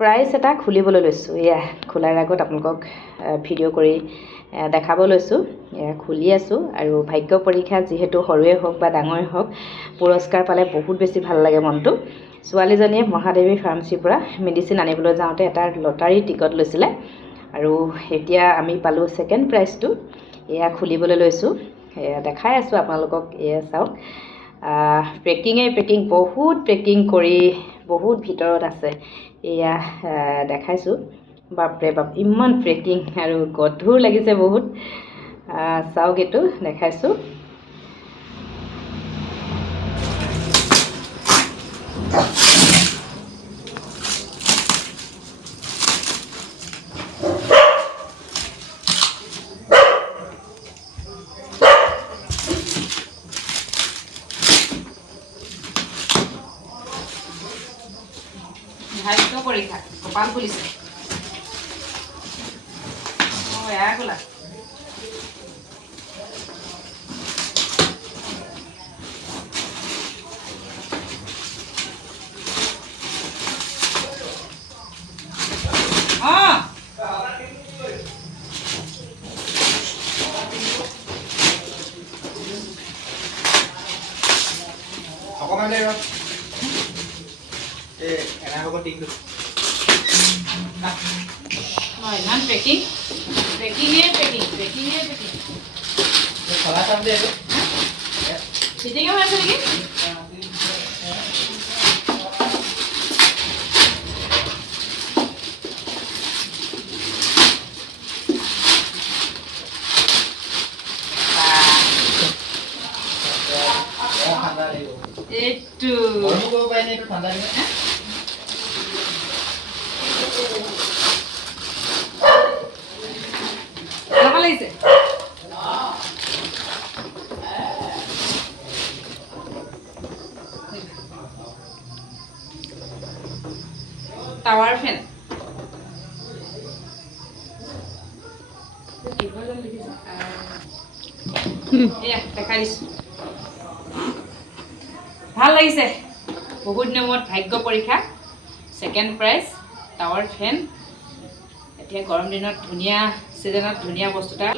Price এটা খুলিবলৈ লৈছোঁ। এয়া খোলাৰ আগত আপোনালোকক ভিডিঅ' কৰি দেখাব লৈছোঁ। এয়া খুলি আছোঁ আৰু ভাগ্য পৰীক্ষা যিহেতু সৰুৱে হওক বা ডাঙৰে হওক পুৰস্কাৰ পালে বহুত বেছি ভাল লাগে মনটো। ছোৱালীজনীয়ে মহাদেৱী ফাৰ্মাচীৰ পৰা মেডিচিন আনিবলৈ যাওঁতে এটা লটাৰী টিকট লৈছিলে আৰু এতিয়া আমি পালোঁ ছেকেণ্ড প্ৰাইজটো। এয়া খুলিবলৈ লৈছোঁ, এয়া দেখাই আছোঁ আপোনালোকক। এয়া চাওক, পেকিং বহুত পেকিং কৰি বহুত ভিতৰত আছে। এয়া দেখাইছোঁ। বাপৰে বাপ, ইমান পেকিং আৰু গধুৰ লাগিছে বহুত। চাওক, এইটো দেখাইছোঁ। ভাগ্য পৰীক্ষা, কপাল খুলিছে। এয়া খোলা। অকমান দেৰি এনা হ'ব টিংটো। ইমান পেকিং। খোলা চাম দে এইটো। ফিটিঙে হৈ আছে নেকি? এইটো গৰমো কৰিব পাৰি নে এইটো ঠাণ্ডা দিনত? কেনেকুৱা লাগিছে? টাৱাৰ ফেন। এয়া দেখাই দিছোঁ। ভাল লাগিছে। বহুত দিনৰ মূৰত ভাগ্য পৰীক্ষা ছেকেণ্ড প্ৰাইজ টাৱাৰ ফেন। এতিয়া গৰম দিনত ধুনীয়া ছিজনত ধুনীয়া বস্তু এটা